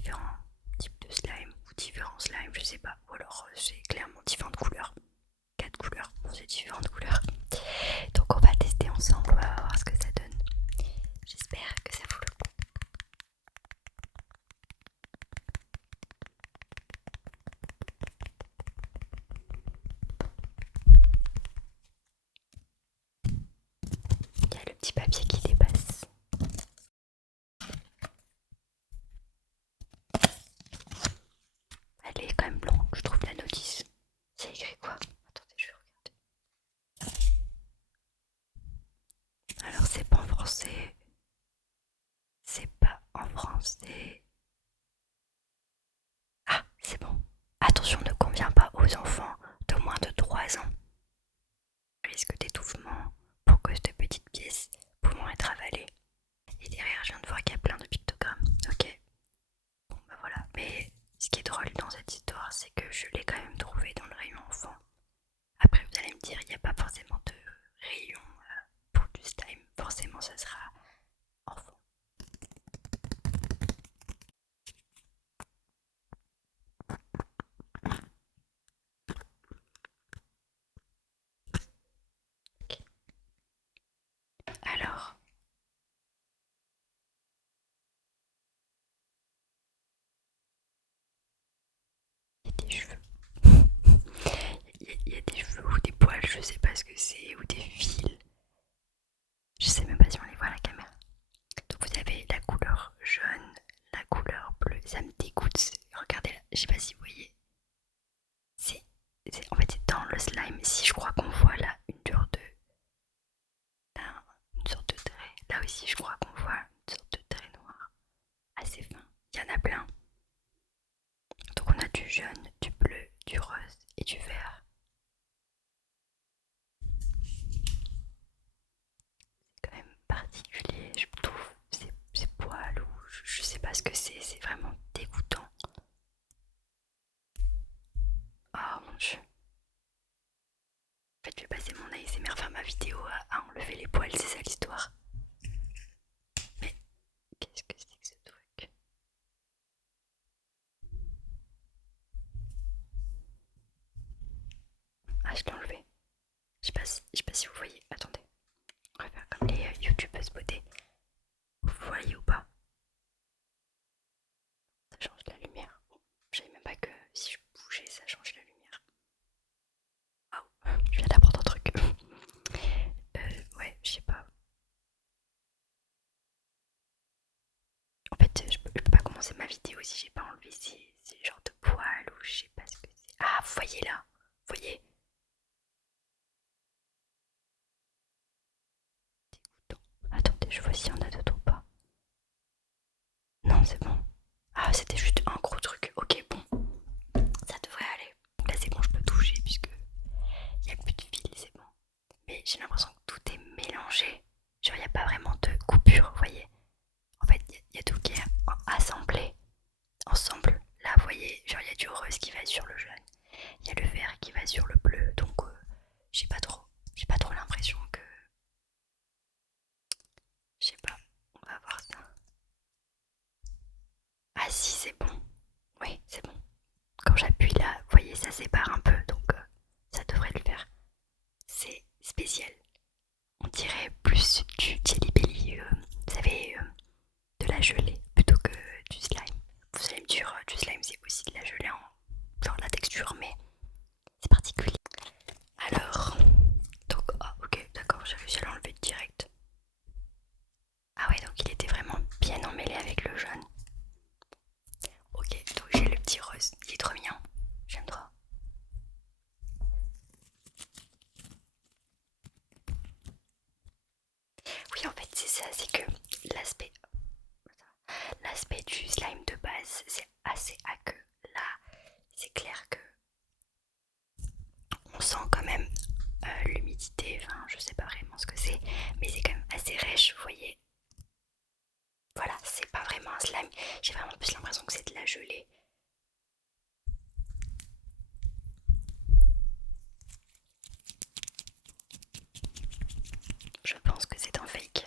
différents types de slime ou différents slimes, je sais pas. Ou alors c'est clairement différentes couleurs. 4 couleurs, bon, c'est différentes couleurs. Donc on va tester ensemble, on va voir ce que ça donne. J'espère que ça vaut le coup. Il y a le petit papier qui dépasse. Elle est quand même longue, je trouve, la notice. C'est écrit quoi? Attendez, je vais regarder. Alors c'est pas en français. C'est pas en français. Ah, c'est bon. Attention, ne convient pas aux enfants de moins de 3 ans. Risque d'étouffement pour cause de petites pièces pouvant être avalées. Et derrière, je viens de voir qu'il y a plein de pictogrammes. Ok. Bon, bah voilà. Mais ce qui est drôle dans cette histoire, c'est que je l'ai quand même trouvé dans le rayon enfant. Après, vous allez me dire, il n'y a pas forcément de rayon pour du slime. Forcément, ça sera enfant. Ok. Alors, il y a des cheveux. Il y a des cheveux ou des poils, je sais pas ce que c'est, ou des fils. Je sais même pas si on les voit à la caméra. Donc vous avez la couleur jaune, la couleur bleue. Ça me dégoûte. Regardez là, je sais pas si vous voyez. En fait c'est dans le slime. Si je crois qu'on voit là une sorte de trait. Là aussi je crois qu'on voit une sorte de trait noir assez fin. Il y en a plein. Donc on a du jaune, du bleu, du rose et du vert. C'est quand même particulier, je trouve. Ces poils ou je sais pas ce que c'est vraiment dégoûtant. Oh mon dieu. En fait, je vais passer mon ASMR, enfin ma vidéo à enlever les poils, c'est ça l'histoire. Mais qu'est-ce que c'est que ce truc? Ah, je l'ai enlevé. Je sais pas si vous voyez. Attendez. On va faire comme les youtubeuses beauté. Vous voyez ou pas? Ça change la lumière. Bon, je savais même pas que si je bougeais, ça change la lumière. Waouh, je viens d'apprendre un truc. Ouais, je sais pas. En fait, je peux pas commencer ma vidéo si j'ai pas enlevé ces genres de poils ou je sais pas ce que c'est. Ah, vous voyez là? Vous voyez? Attendez, je vois s'il y en a d'autres ou pas. Non, c'est bon. Ah, c'était juste un gros truc. Ok, bon, ça devrait aller. Là, c'est bon, je peux toucher puisque il n'y a plus de fil, c'est bon. Mais j'ai l'impression que tout est mélangé. Genre, il n'y a pas vraiment de coupure, vous voyez. En fait, il y a tout qui est assemblé ensemble. Là, vous voyez, genre, il y a du rose qui va sur le jaune. Il y a le vert qui va sur le bleu. Donc, j'ai pas trop. J'ai pas trop l'impression que. Je sais pas. On va voir ça. Ah, si, c'est bon. Oui, c'est bon. Quand j'appuie là, vous voyez, ça sépare un peu. Donc, ça devrait le faire. C'est spécial. On dirait plus du Jelly Belly, vous savez, de la gelée plutôt que du slime. Vous allez me dire, du slime c'est aussi de la gelée en genre la texture, mais c'est particulier. Alors, donc, ah ok, d'accord, j'ai réussi à l'enlever direct. Ah ouais, donc il était vraiment bien emmêlé avec le jaune. Ok, donc j'ai le petit rose, il est trop mignon, j'aime trop. Oui, en fait, c'est ça, c'est que l'aspect l'aspect du slime de base, c'est assez aqueux. Là, c'est clair que on sent quand même l'humidité, enfin je sais pas vraiment ce que c'est, mais c'est quand même assez rêche, vous voyez. Voilà, c'est pas vraiment un slime, j'ai vraiment plus l'impression que c'est de la gelée. Je pense que c'est un fake.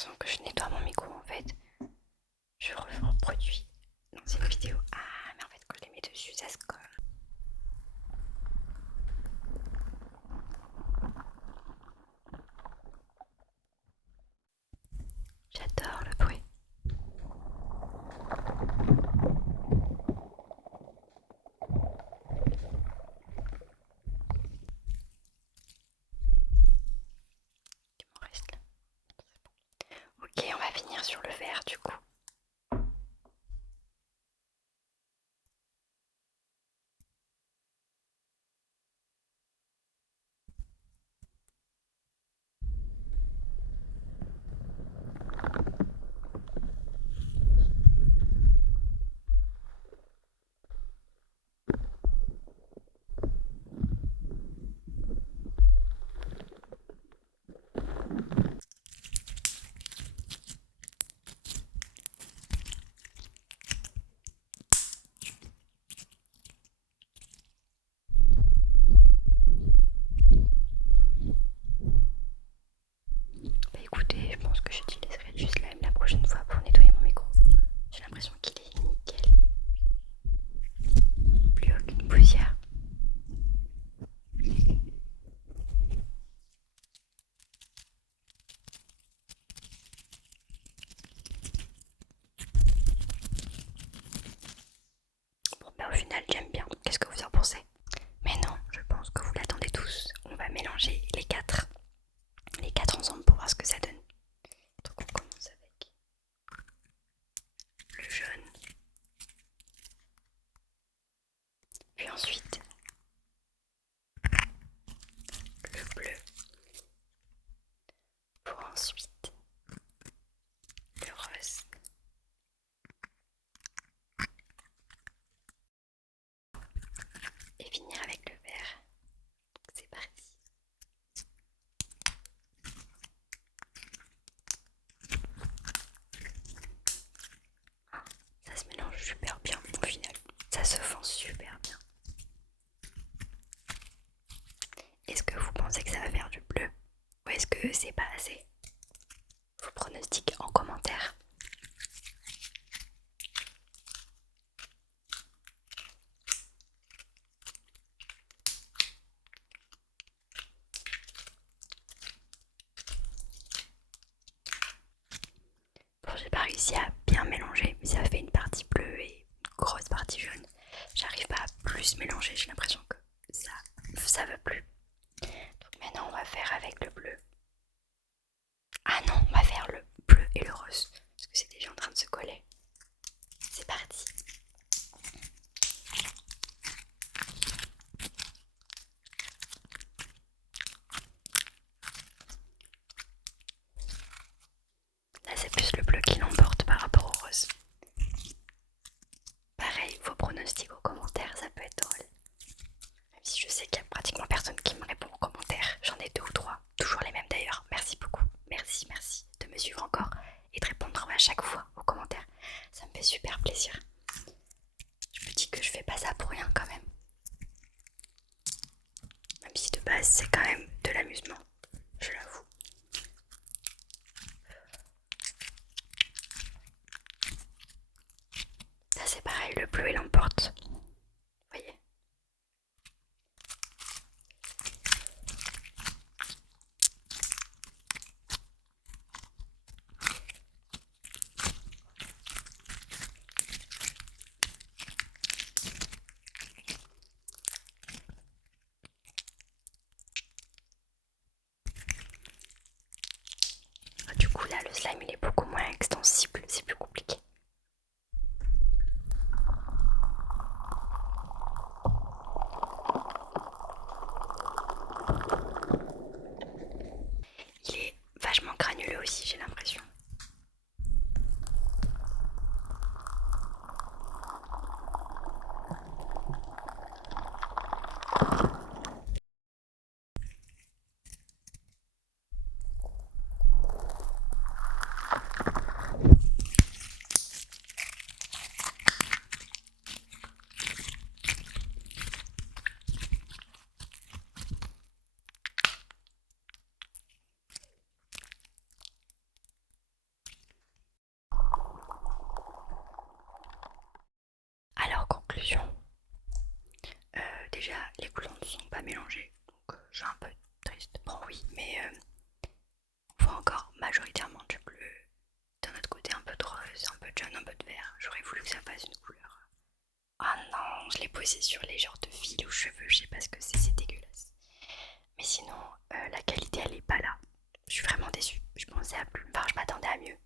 l'impression que je nettoie mon micro en fait. Je reproduis l'ancienne vidéo. Ah, mais en fait, quand je les mets dessus, ça se colle. J'adore le bruit. Il m'en reste là. Ok, on va finir sur le verre du coup. Bah écoutez, je pense que j'utiliserai du slime la prochaine fois pour nettoyer mon micro. J'ai l'impression qu'il est nickel. Plus aucune poussière. Bon bah au final j'aime bien. Qu'est-ce que vous en pensez? Mais non, je pense que vous l'attendez tous. On va mélanger les quatre ensemble pour voir ce que ça donne. Donc on commence avec le jaune, puis ensuite le bleu, pour ensuite le rose et finir avec le vert. Donc c'est parti. Ça se mélange super bien au final. Ça se fond super bien. Est-ce que vous pensez que ça va faire du bleu ou est-ce que c'est pas assez? Vos pronostics en commentaire. Bon, j'ai pas réussi à bien mélanger, mais ça fait une partie bleue et une grosse partie jaune. J'arrive pas à plus mélanger, j'ai l'impression que ça veut plus. Donc maintenant on va faire avec le bleu. Ah non, on va faire le bleu et le rose, parce que c'est déjà en train de se coller. C'est parti. Là c'est plus le bleu qui l'emporte par rapport au rose. Pareil, vos pronostics aux commentaires, ça peut être drôle. Même si je sais qu'il y a pratiquement personne qui me répond aux commentaires. J'en ai 2 ou 3, toujours les mêmes d'ailleurs. Merci beaucoup, merci de me suivre encore et de répondre à chaque fois aux commentaires. Ça me fait super plaisir. Je me dis que je fais pas ça pour rien quand même. Même si de base c'est quand même de l'amusement, je l'avoue. Ça c'est pareil, le bleu il l'emporte. Vous voyez? Du coup là le slime il est beaucoup moins extensible, c'est plus compliqué. Il est vachement granuleux aussi, j'ai l'impression. pas mélangé. Donc je suis un peu triste. Bon oui, mais on voit encore majoritairement du bleu. D'un autre côté un peu de rose, un peu de jaune, un peu de vert. J'aurais voulu que ça fasse une couleur. Ah non, je l'ai posé sur les genres de fils aux cheveux, je sais pas ce que c'est dégueulasse. Mais sinon, la qualité elle est pas là. Je suis vraiment déçue. Je pensais à plus. Enfin, je m'attendais à mieux.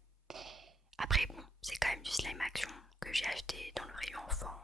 Après, bon, c'est quand même du slime action que j'ai acheté dans le rayon enfant.